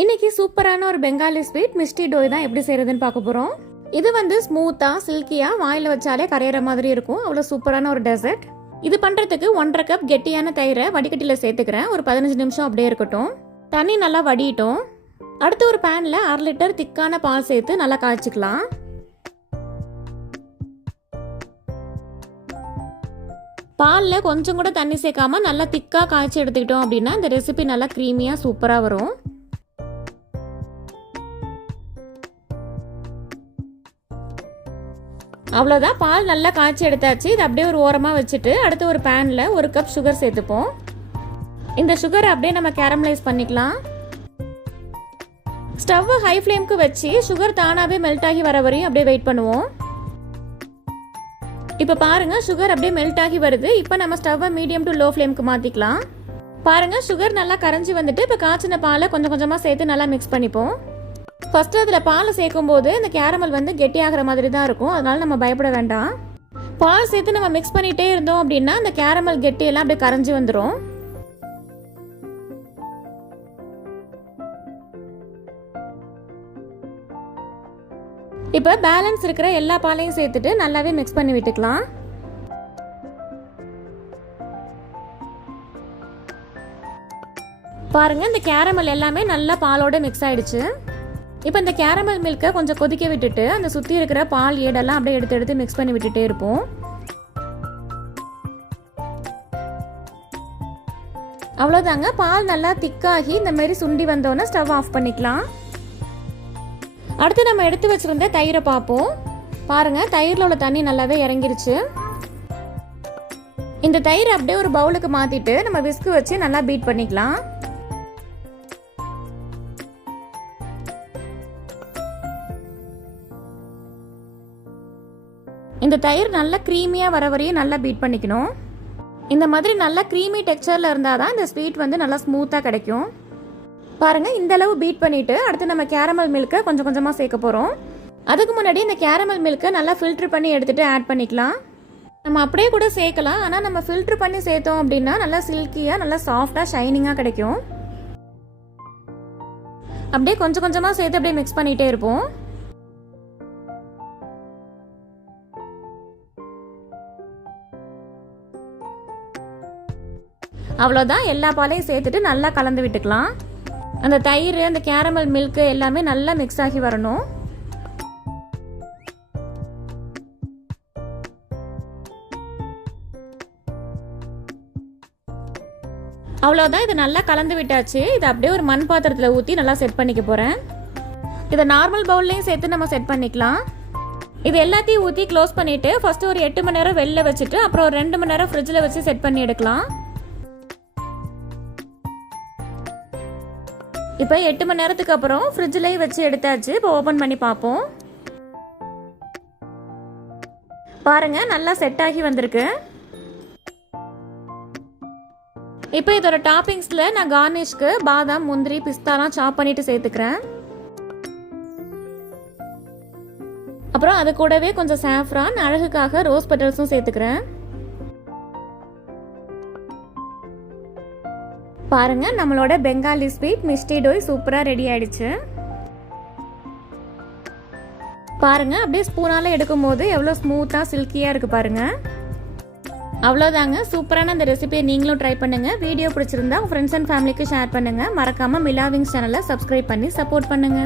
இன்னைக்கு சூப்பரான ஒரு பெங்காலி ஸ்வீட் மிஸ்டி டோய் தான் எப்படி செய்யறதுன்னு பார்க்க போறோம். இது வந்து ஸ்மூத்தா சில்கியா வாயில வச்சாலே கரையிற மாதிரி இருக்கும். அவ்வளவு சூப்பரான ஒரு டெசர்ட். இது பண்றதுக்கு 1.5 கப் கெட்டியான தயிரை வடிகட்டில சேர்த்துக்கிறேன். ஒரு 15 நிமிஷம் அப்படியே இருக்கட்டும். தண்ணி நல்லா வடியிட்டோம். அடுத்து ஒரு பேன்ல 1/2 லிட்டர் திக்கான பால் சேர்த்து நல்லா காய்ச்சிக்கலாம். பாலில் கொஞ்சம் கூட தண்ணி சேர்க்காம நல்லா திக்காக காய்ச்சி எடுத்துக்கிட்டோம் அப்படின்னா இந்த ரெசிபி நல்லா க்ரீமியாக சூப்பராக வரும். அவ்வளோதான், பால் நல்லா காய்ச்சி எடுத்தாச்சு. இது அப்படியே ஒரு ஓரமாக வச்சுட்டு அடுத்து ஒரு பேனில் 1 கப் சுகர் சேர்த்துப்போம். இந்த சுகரை அப்படியே நம்ம கேரமலைஸ் பண்ணிக்கலாம். ஸ்டவ் ஹை ஃப்ளேம்க்கு வச்சு சுகர் தானாகவே மெல்ட் ஆகி வர வரையும் அப்படியே வெயிட் பண்ணுவோம். இப்போ பாருங்க, சுகர் அப்படியே மெல்ட் ஆகி வருது. இப்போ நம்ம ஸ்டவ்வை மீடியம் டு லோ ஃப்ளேம்க்கு மாற்றிக்கலாம். பாருங்க, சுகர் நல்லா கரைஞ்சி வந்துட்டு இப்போ காய்ச்சின பாலை கொஞ்சம் கொஞ்சமாக சேர்த்து நல்லா மிக்ஸ் பண்ணிப்போம். ஃபர்ஸ்ட் அதில் பால் சேர்க்கும் போது இந்த கேரமல் வந்து கெட்டியாகிற மாதிரி தான் இருக்கும். அதனால நம்ம பயப்பட வேண்டாம். பால் சேர்த்து நம்ம மிக்ஸ் பண்ணிட்டே இருந்தோம் அப்படின்னா இந்த கேரமல் கெட்டியெல்லாம் அப்படியே கரைஞ்சி வந்துடும். இப்போ பேலன்ஸ் இருக்கிற எல்லா பாலையும் சேர்த்துட்டு நல்லாவே மிக்ஸ் பண்ணி விட்டுக்கலாம். பாருங்க, இந்த கேரமல் எல்லாமே நல்லா பாலோட மிக்ஸ் ஆயிடுச்சு. இப்போ இந்த கேரமல் மில்கை கொஞ்சம் கொதிக்க விட்டுட்டு அந்த சுற்றி இருக்கிற பால் ஏடெல்லாம் அப்படியே எடுத்து எடுத்து மிக்ஸ் பண்ணி விட்டுட்டே இருப்போம். அவ்வளோதாங்க, பால் நல்லா திக்காகி இந்த மாதிரி சுண்டி வந்தோன்னே ஸ்டவ் ஆஃப் பண்ணிக்கலாம். அடுத்து நம்ம எடுத்து வச்சிருந்த தயிரை பார்ப்போம். பாருங்க, தயிரில் உள்ள தண்ணி நல்லாவே இறங்கிருச்சு. இந்த தயிரை அப்படியே ஒரு பவுலுக்கு மாத்திட்டு நம்ம விஸ்கு வச்சு நல்லா பீட் பண்ணிக்கலாம். இந்த தயிர் நல்லா க்ரீமியாக வர வரையும் நல்லா பீட் பண்ணிக்கணும். இந்த மாதிரி நல்லா க்ரீமி டெக்ஸ்சரில் இருந்தால் தான் இந்த ஸ்வீட் வந்து நல்லா ஸ்மூத்தாக கிடைக்கும். பாருங்கள், இந்த அளவு பீட் பண்ணிவிட்டு அடுத்து நம்ம கேரமல் மில்கை கொஞ்சம் கொஞ்சமாக சேர்க்க போகிறோம். அதுக்கு முன்னாடி இந்த கேரமல் மில்கை நல்லா ஃபில்டர் பண்ணி எடுத்துகிட்டு ஆட் பண்ணிக்கலாம். நம்ம அப்படியே கூட சேர்க்கலாம், ஆனால் நம்ம ஃபில்டர் பண்ணி சேர்த்தோம் அப்படின்னா நல்லா சில்கியாக நல்லா சாஃப்டாக ஷைனிங்காக கிடைக்கும். அப்படியே கொஞ்சம் கொஞ்சமாக சேர்த்து அப்படியே மிக்ஸ் பண்ணிகிட்டே இருப்போம். அவ்வளோதான், எல்லா பாலையும் சேர்த்துட்டு நல்லா கலந்து விட்டுக்கலாம். அந்த தயிர் அந்த கேரமல் மில்க்கு எல்லாமே நல்லா மிக்ஸ் ஆகி வரணும். அவ்வளோதான், இது நல்லா கலந்து விட்டாச்சு. இது அப்படியே ஒரு மண் பாத்திரத்தில் ஊற்றி நல்லா செட் பண்ணிக்க போகிறேன். இதை நார்மல் பவுல்லையும் சேர்த்து நம்ம செட் பண்ணிக்கலாம். இது எல்லாத்தையும் ஊற்றி க்ளோஸ் பண்ணிவிட்டு ஃபஸ்ட்டு ஒரு 8 மணி நேரம் வெளில வச்சுட்டு அப்புறம் ஒரு 2 மணி நேரம் ஃப்ரிட்ஜில் வச்சு செட் பண்ணி எடுக்கலாம். இப்போ 8 மணி நேரத்துக்கு அப்புறம் ஃப்ரிட்ஜிலேயே வச்சு எடுத்தாச்சு. இப்போ ஓப்பன் பண்ணி பார்ப்போம். பாருங்க, நல்லா செட் ஆகி வந்திருக்கு. இப்போ இதோட டாப்பிங்ஸில் நான் கார்னிஷ்க்கு பாதாம், முந்திரி, பிஸ்தாலாம் சாப் பண்ணிட்டு சேர்த்துக்கிறேன். அப்புறம் அது கூடவே கொஞ்சம் சாஃப்ரான், அழகுக்காக ரோஸ் பெட்டல்ஸும் சேர்த்துக்கிறேன். பாருங்க, நம்மளோட பெங்காலி ஸ்வீட் மிஸ்டி டோய் சூப்பராக ரெடி ஆயிடுச்சு. பாருங்க, அப்படியே ஸ்பூனால எடுக்கும் போது எவ்வளோ ஸ்மூத்தாக சில்கியாக இருக்கு பாருங்க. அவ்வளோதாங்க, சூப்பரான இந்த ரெசிபியை நீங்களும் ட்ரை பண்ணுங்க. வீடியோ பிடிச்சிருந்தா உங்க ஃப்ரெண்ட்ஸ் அண்ட் ஃபேமிலிக்கு ஷேர் பண்ணுங்க. மறக்காம மிலாவிங்ஸ் சேனலை சப்ஸ்கிரைப் பண்ணி சப்போர்ட் பண்ணுங்க.